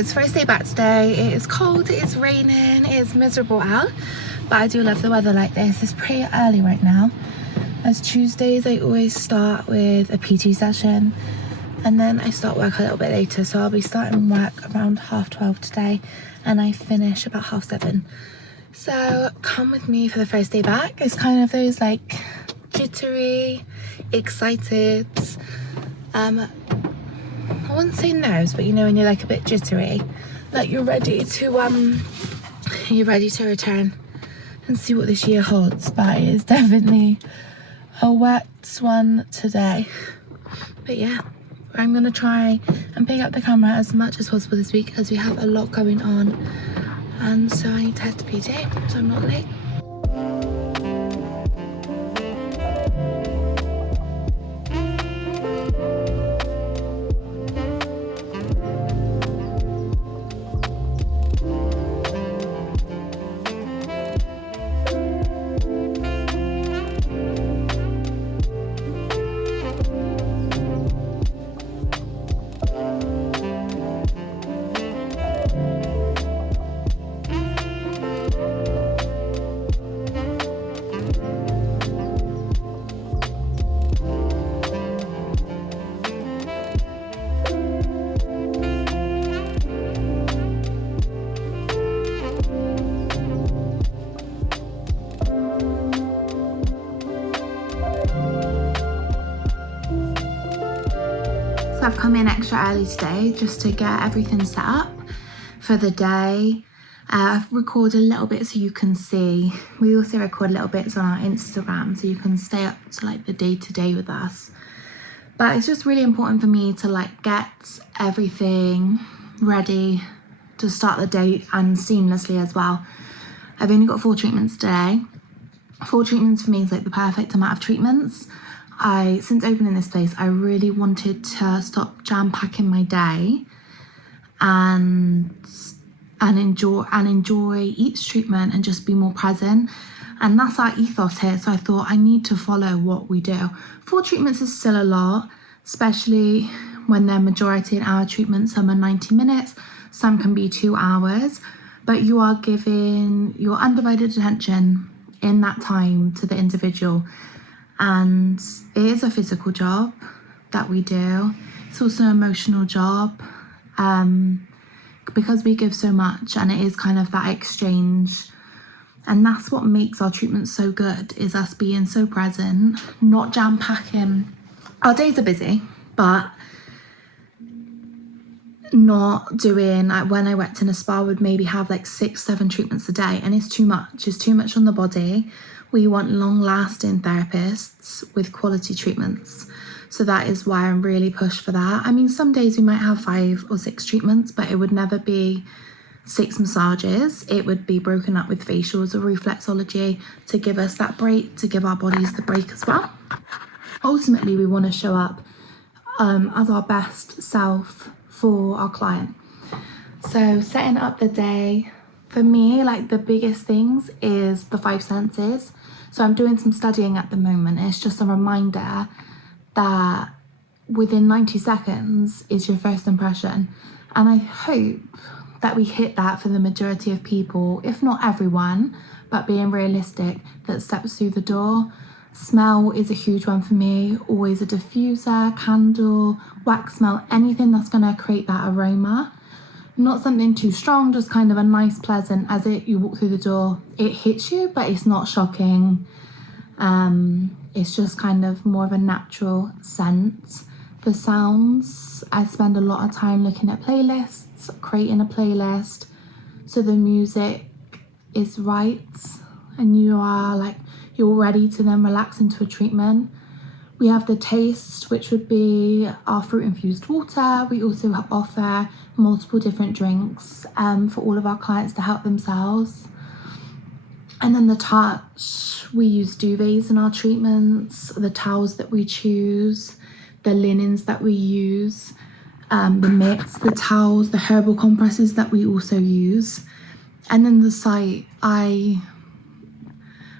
it's first day back today. It is cold, it is raining, it is miserable out, but I do love the weather like this. It's pretty early right now, as Tuesdays I always start with a PT session and then I start work a little bit later, so I'll be starting work around 12:30 today and I finish about 7:30. So come with me for the first day back. It's kind of those like jittery, excited, I wouldn't say nerves, but you know when you're like a bit jittery, like you're ready to return and see what this year holds. But it is definitely a wet one today. But yeah, I'm gonna try and pick up the camera as much as possible this week, as we have a lot going on, and so I need to head to PT so I'm not late. So I've come in extra early today just to get everything set up for the day. I've recorded a little bit so you can see. We also record little bits on our Instagram so you can stay up to like the day-to-day with us. But it's just really important for me to like get everything ready to start the day and seamlessly as well. I've only got 4 treatments today. 4 treatments for me is like the perfect amount of treatments. Since opening this place, I really wanted to stop jam-packing my day and enjoy each treatment and just be more present. And that's our ethos here. So I thought I need to follow what we do. 4 treatments is still a lot, especially when they're majority an hour treatments. Some are 90 minutes, some can be 2 hours, but you are giving your undivided attention in that time to the individual. And it is a physical job that we do. It's also an emotional job, because we give so much, and it is kind of that exchange. And that's what makes our treatment so good, is us being so present, not jam-packing. Our days are busy, but not doing, like when I worked in a spa, would maybe have like 6-7 treatments a day, and it's too much. It's too much on the body. We want long-lasting therapists with quality treatments. So that is why I'm really pushed for that. I mean, some days we might have 5 or 6 treatments, but it would never be 6 massages. It would be broken up with facials or reflexology to give us that break, to give our bodies the break as well. Ultimately, we want to show up as our best self for our client. So setting up the day, for me, like the biggest things is the 5 senses. So I'm doing some studying at the moment. It's just a reminder that within 90 seconds is your first impression. And I hope that we hit that for the majority of people, if not everyone, but being realistic, that steps through the door. Smell is a huge one for me. Always a diffuser, candle, wax smell, anything that's gonna create that aroma. Not something too strong, just kind of a nice, pleasant, as you walk through the door, it hits you, but it's not shocking. It's just kind of more of a natural scent. The sounds, I spend a lot of time looking at playlists, creating a playlist, so the music is right and you're ready to then relax into a treatment. We have the taste, which would be our fruit infused water. We also offer multiple different drinks for all of our clients to help themselves. And then the touch, we use duvets in our treatments, the towels that we choose, the linens that we use, the mitts, the towels, the herbal compresses that we also use. And then the site,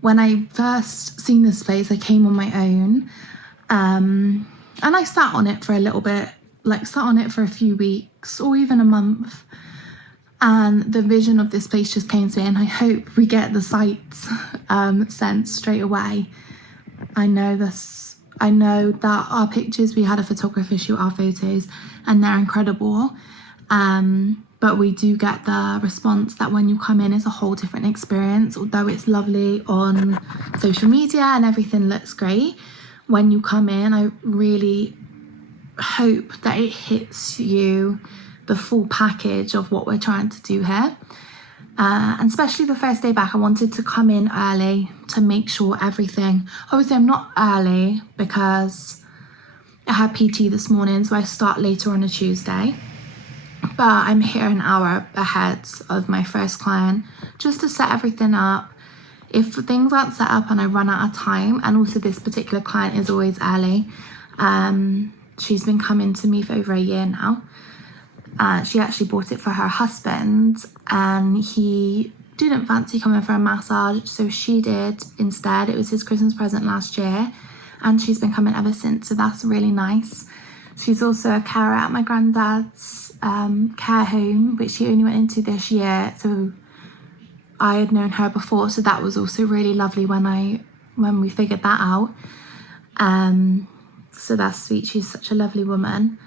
when I first seen this place, I came on my own. And I sat on it for a little bit like sat on it for a few weeks or even a month, and the vision of this place just came to me, and I hope we get the sites sent straight away. I know that our pictures, we had a photographer shoot our photos and they're incredible, but we do get the response that when you come in it's a whole different experience. Although it's lovely on social media and everything looks great, when you come in, I really hope that it hits you the full package of what we're trying to do here. And especially the first day back, I wanted to come in early to make sure everything, obviously I'm not early because I had PT this morning, so I start later on a Tuesday, but I'm here an hour ahead of my first client just to set everything up. If things aren't set up and I run out of time, and also this particular client is always early, she's been coming to me for over a year now. She actually bought it for her husband and he didn't fancy coming for a massage, so she did instead. It was his Christmas present last year and she's been coming ever since, so that's really nice. She's also a carer at my granddad's care home, which she only went into this year, so I had known her before, so that was also really lovely when we figured that out. So that's sweet. She's such a lovely woman.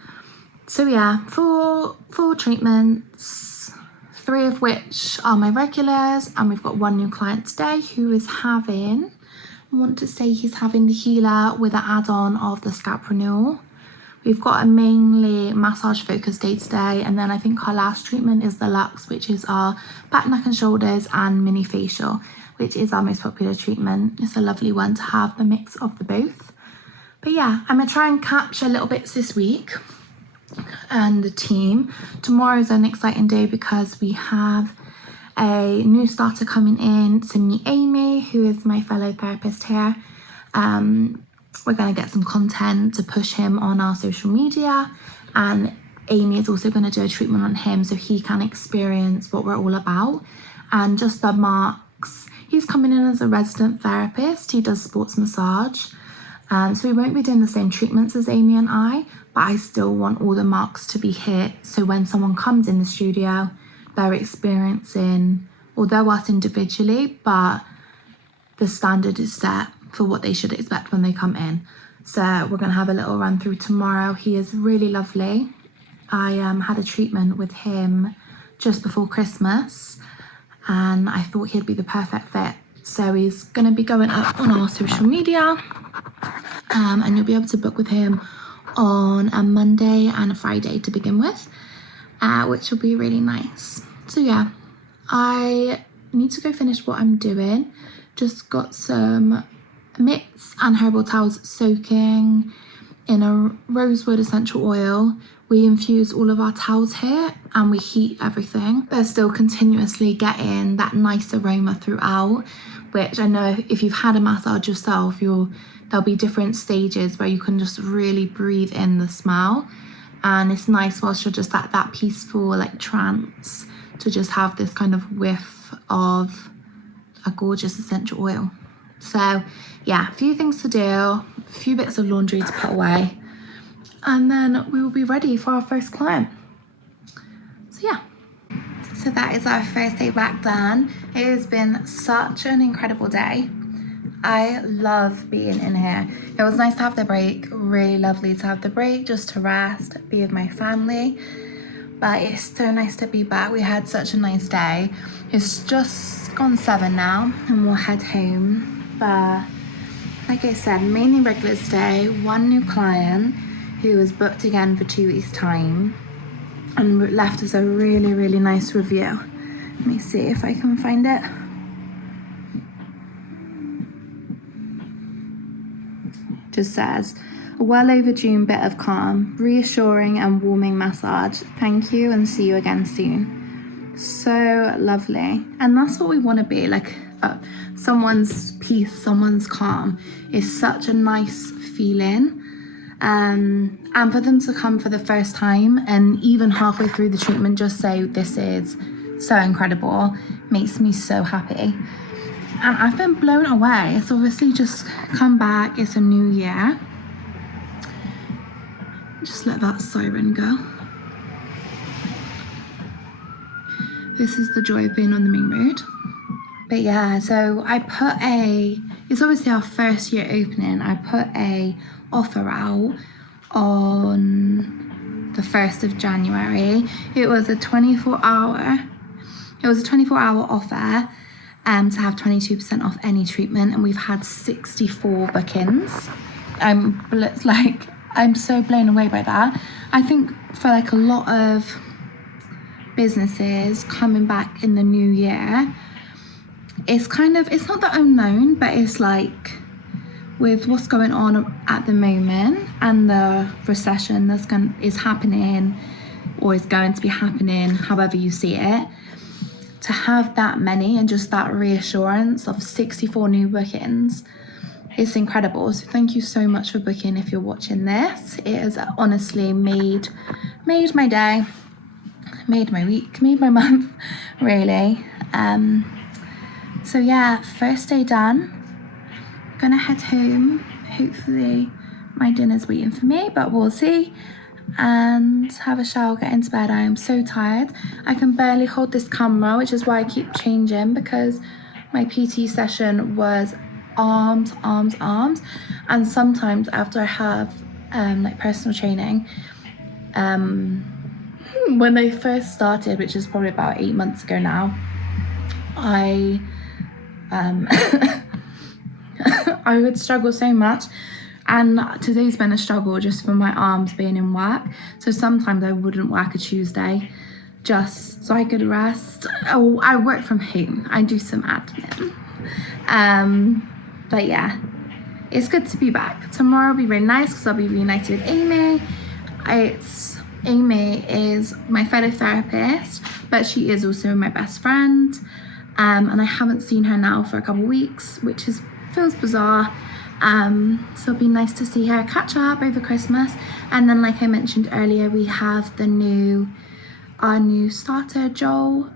So yeah, 4 treatments, 3 of which are my regulars, and we've got 1 new client today who is having, I want to say he's having the healer with an add-on of the scalp renewal. We've got a mainly massage focused day today, and then I think our last treatment is the Luxe, which is our back, neck and shoulders and mini facial, which is our most popular treatment. It's a lovely one to have the mix of the both. But yeah, I'm gonna try and capture little bits this week and the team. Tomorrow is an exciting day because we have a new starter coming in to meet Amy, who is my fellow therapist here. We're going to get some content to push him on our social media, and Amy is also going to do a treatment on him so he can experience what we're all about. And just the marks, he's coming in as a resident therapist, he does sports massage, so we won't be doing the same treatments as Amy and I, but I still want all the marks to be hit, so when someone comes in the studio, they're experiencing, although us individually, but the standard is set for what they should expect when they come in. So we're going to have a little run through tomorrow. He is really lovely. I had a treatment with him just before Christmas and I thought he'd be the perfect fit. So he's going to be going up on our social media, and you'll be able to book with him on a Monday and a Friday to begin with, which will be really nice. So yeah, I need to go finish what I'm doing. Just got some mitts and herbal towels soaking in a rosewood essential oil. We infuse all of our towels here and we heat everything. They're still continuously getting that nice aroma throughout, which I know if you've had a massage yourself, there'll be different stages where you can just really breathe in the smell, and it's nice whilst you're just at that peaceful like trance to just have this kind of whiff of a gorgeous essential oil. So yeah, a few things to do, a few bits of laundry to put away, and then we will be ready for our first client. So yeah, so that is our first day back done. It has been such an incredible day. I love being in here. It was nice to have the break, really lovely to have the break just to rest, be with my family, but it's so nice to be back. We had such a nice day. It's just gone 7 now and we'll head home. But like I said, mainly regulars today, 1 new client who was booked again for 2 weeks time and left us a really, really nice review. Let me see if I can find it. Just says, a well overdue bit of calm, reassuring and warming massage. Thank you and see you again soon. So lovely. And that's what we want to be, like someone's peace, someone's calm is such a nice feeling. And for them to come for the first time and even halfway through the treatment just say this is so incredible makes me so happy. And I've been blown away. It's obviously just come back, it's a new year. Just let that siren go. This is the joy of being on the main road. But yeah, so I put it's obviously our first year opening. I put a offer out on the 1st of January. It was a 24-hour offer to have 22% off any treatment, and we've had 64 bookings. I'm so blown away by that. I think for like a lot of businesses coming back in the new year, it's not the unknown, but it's like with what's going on at the moment and the recession is happening or is going to be happening, however you see it, to have that many and just that reassurance of 64 new bookings, it's incredible. So thank you so much for booking if you're watching this. It has honestly made my day, made my week, made my month, really. So yeah, first day done. Gonna head home. Hopefully my dinner's waiting for me, but we'll see. And have a shower, get into bed. I am so tired. I can barely hold this camera, which is why I keep changing, because my PT session was arms. And sometimes after I have like personal training, when they first started, which is probably about 8 months ago now, I I would struggle so much, and today's been a struggle just for my arms being in work. So sometimes I wouldn't work a Tuesday just so I could rest. Oh, I work from home, I do some admin, but yeah, it's good to be back. Tomorrow will be really nice because I'll be reunited with Amy. Amy is my fellow therapist, but she is also my best friend, and I haven't seen her now for a couple of weeks, which feels bizarre. So it'll be nice to see her, catch up over Christmas. And then, like I mentioned earlier, we have our new starter Joel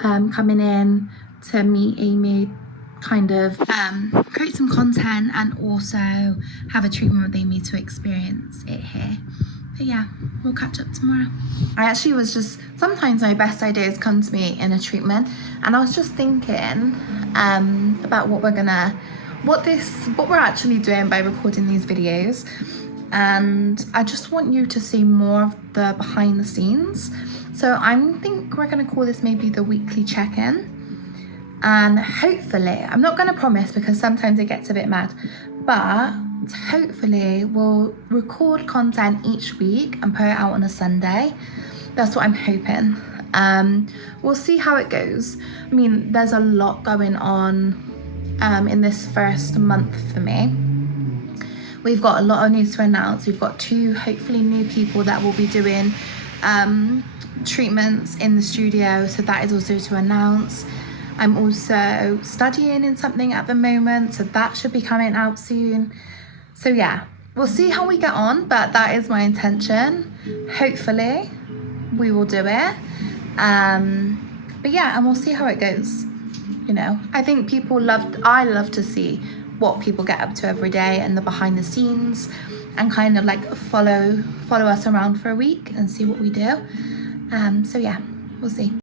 coming in to meet Amy, kind of create some content and also have a treatment with Amy to experience it here. But yeah, we'll catch up tomorrow. Sometimes my best ideas come to me in a treatment, and I was just thinking about what we're actually doing by recording these videos, and I just want you to see more of the behind the scenes. So I think we're going to call this maybe the weekly check-in, and hopefully, I'm not going to promise because sometimes it gets a bit mad, but hopefully we'll record content each week and put it out on a Sunday. That's what I'm hoping. We'll see how it goes. I mean, there's a lot going on in this first month for me. We've got a lot of news to announce. We've got 2 hopefully new people that will be doing treatments in the studio, so that is also to announce. I'm also studying in something at the moment, so that should be coming out soon. So yeah, we'll see how we get on, but that is my intention. Hopefully we will do it. But yeah, and we'll see how it goes. You know, I think I love to see what people get up to every day and the behind the scenes, and kind of like follow us around for a week and see what we do. So yeah, we'll see.